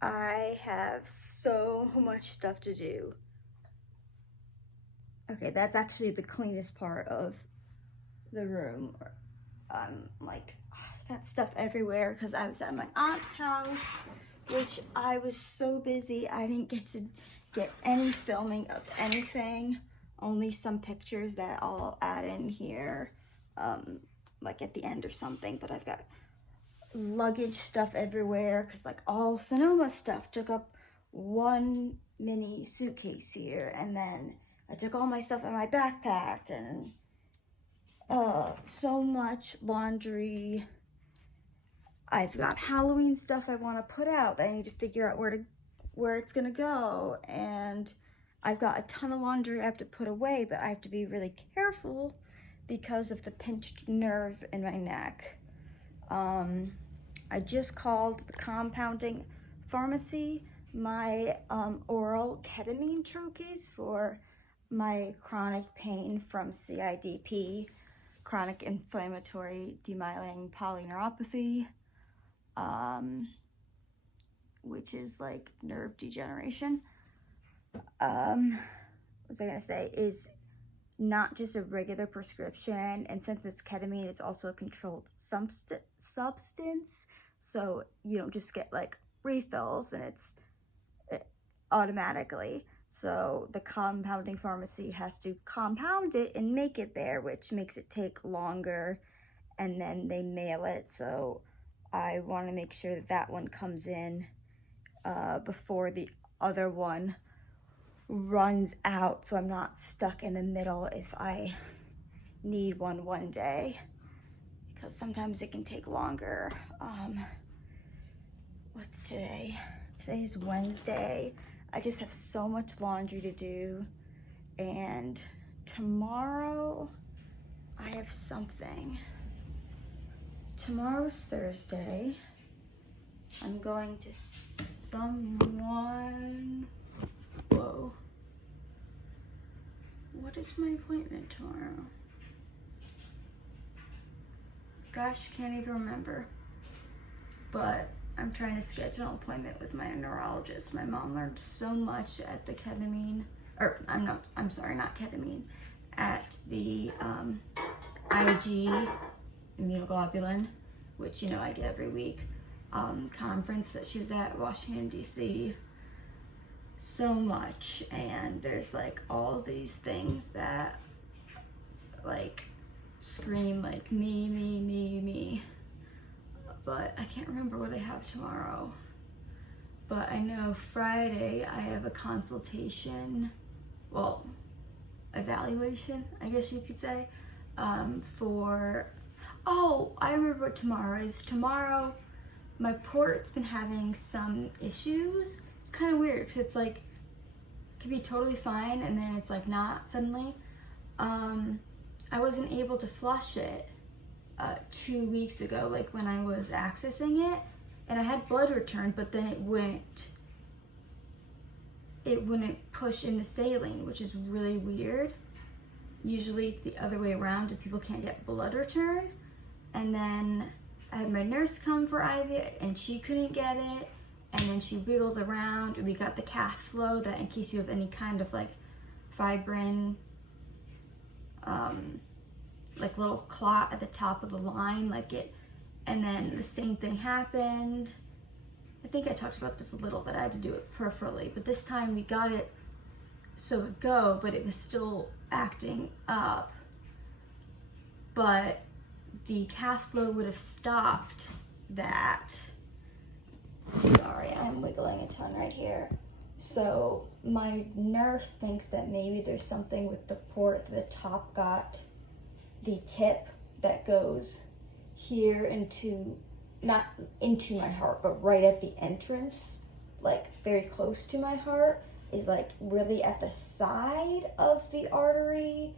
I have so much stuff to do. Okay, that's actually the cleanest part of the room. Like, I got stuff everywhere because I was at my aunt's house, which I was so busy I didn't get to get any filming of anything. Only some pictures that I'll add in here, like at the end or something. But I've got luggage stuff everywhere because like all Sonoma stuff took up one mini suitcase here, and then I took all my stuff in my backpack, and so much laundry. I've got Halloween stuff I want to put out that I need to figure out where it's gonna go, and I've got a ton of laundry I have to put away, but I have to be really careful because of the pinched nerve in my neck. I just called the compounding pharmacy my oral ketamine troches for my chronic pain from CIDP, chronic inflammatory demyelinating polyneuropathy, which is like nerve degeneration. What was I gonna say? Is not just a regular prescription, and since it's ketamine, it's also a controlled substance, so you don't just get like refills and it's automatically. So the compounding pharmacy has to compound it and make it there, which makes it take longer, and then they mail it. So I want to make sure that that one comes in before the other one runs out, so I'm not stuck in the middle if I need one day, because sometimes it can take longer. What's today? Today's Wednesday. I just have so much laundry to do, and tomorrow I have something. Tomorrow's Thursday. I'm going to someone. Whoa. What is my appointment tomorrow? Gosh, can't even remember. But I'm trying to schedule an appointment with my neurologist. My mom learned so much at the ketamine, or I'm sorry, not ketamine, at the IG immunoglobulin, which, you know, I get every week, conference that she was at Washington, D.C. So much, and there's like all these things that like scream like me, but I can't remember what I have tomorrow. But I know Friday I have a consultation, well, evaluation, I guess you could say, I remember what tomorrow is. Tomorrow my port's been having some issues. It's kind of weird because it's like, it can be totally fine and then it's like not suddenly. I wasn't able to flush it 2 weeks ago, like when I was accessing it, and I had blood return, but then it wouldn't push into saline, which is really weird. Usually it's the other way around if people can't get blood return. And then I had my nurse come for IV and she couldn't get it, and then she wiggled around, and we got the cath flow, that in case you have any kind of like fibrin, like little clot at the top of the line, like it, and then the same thing happened. I think I talked about this a little, that I had to do it peripherally, but this time we got it so it go, but it was still acting up. But the cath flow would have stopped that. Sorry, I'm wiggling a ton right here. So my nurse thinks that maybe there's something with the port. The top got the tip that goes here into, not into my heart, but right at the entrance, like very close to my heart, is like really at the side of the artery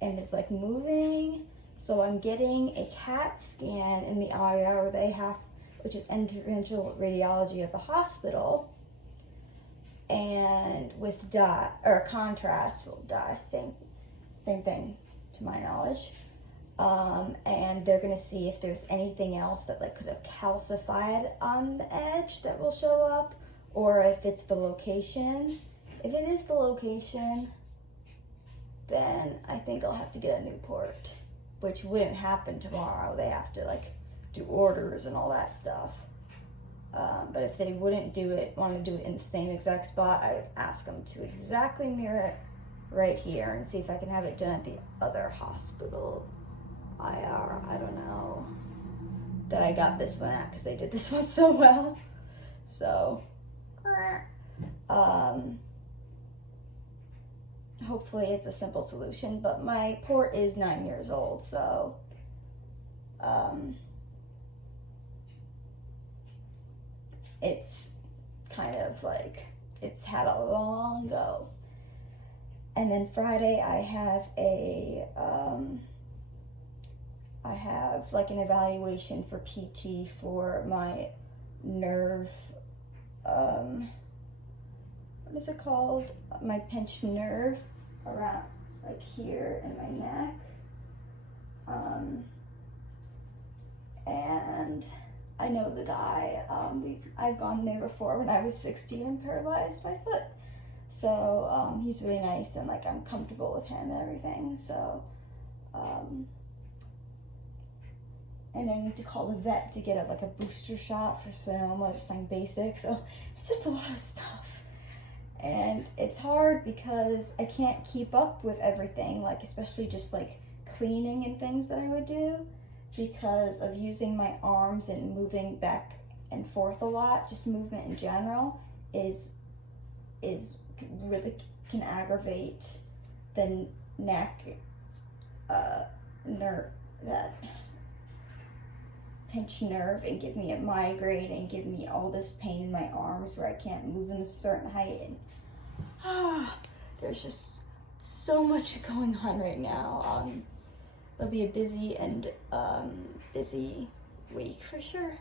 and it's like moving. So I'm getting a CAT scan in the IR they have, which is interventional radiology of the hospital, and with dye or contrast, well, dye, same thing to my knowledge. And they're gonna see if there's anything else that like could have calcified on the edge that will show up, or if it's the location. If it is the location, then I think I'll have to get a new port, which wouldn't happen tomorrow. They have to like do orders and all that stuff. But if they wouldn't want to do it in the same exact spot, I would ask them to exactly mirror it right here and see if I can have it done at the other hospital. I don't know, that I got this one at because they did this one so well. So, hopefully it's a simple solution, but my port is 9 years old, so it's kind of like it's had a long go. And then Friday I have like an evaluation for PT for my nerve, what is it called? My pinched nerve around like here in my neck. And I know the guy, I've gone there before when I was 16 and paralyzed my foot. So he's really nice and like I'm comfortable with him and everything. So, and I need to call the vet to get like a booster shot for Sonoma, just something basic. So it's just a lot of stuff. And it's hard because I can't keep up with everything, like especially just like cleaning and things that I would do, because of using my arms and moving back and forth a lot. Just movement in general is really can aggravate the neck nerve, that pinched nerve, and give me a migraine and give me all this pain in my arms where I can't move them a certain height. And there's just so much going on right now. It'll be a busy and busy week for sure.